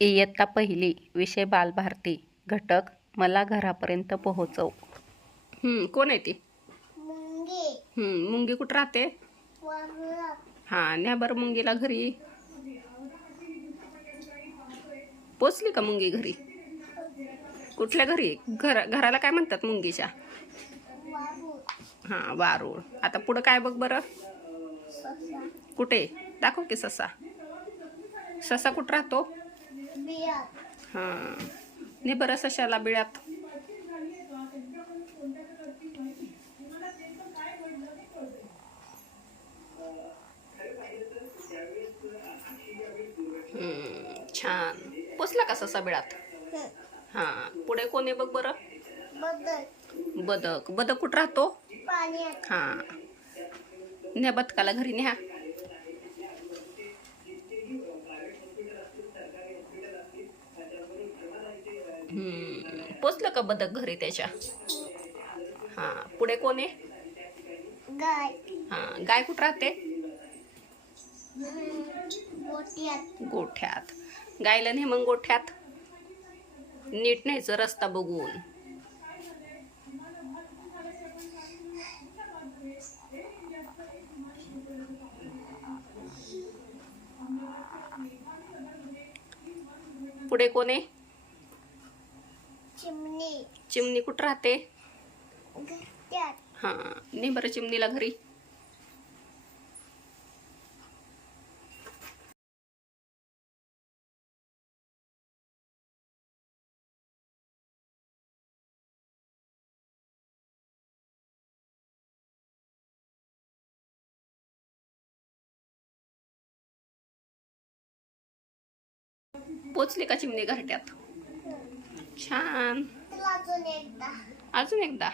इयत्ता पहिली विषय बालभारती घटक मला घरापर्यंत पोहोचव. हं, कोण आहे ती? मुंगी. हं, मुंगी कुठं राहते? वाघ हां न्या बरं मुंगीला घरी. पोचली का मुंगी घरी? कुठल्या घरी? घर घराला काय म्हणतात मुंगीच्या? वाघू हां वारूळ. आता पुढं काय बघ बरं. ससा. कुठे? दाखव की ससा. ससा कुठं राहतो? हां. ने बरं सशाला बिळात. छान. पोचला का ससा बिळात? हां. पुढे कोण आहे बघ बरं? बदल. बदक. बदक कुठं राहतो? हां. न्या बदकाला घरी न्या. पोचलं का बदक घरी त्याच्या? हां पुढे कोण आहे? गाय. हां गाय कुठं राहते? गोठ्यात. गायला ने मग गोठ्यात? नीट न्यायचं रस्ता बघून. पुढे कोण आहे? चिमणी. चिमणी कुठं राहते? हां ने बरं चिमणीला घरी. पोचली का चिमणी घरट्यात? छान. तुला अजून एकदा. अजून एकदा.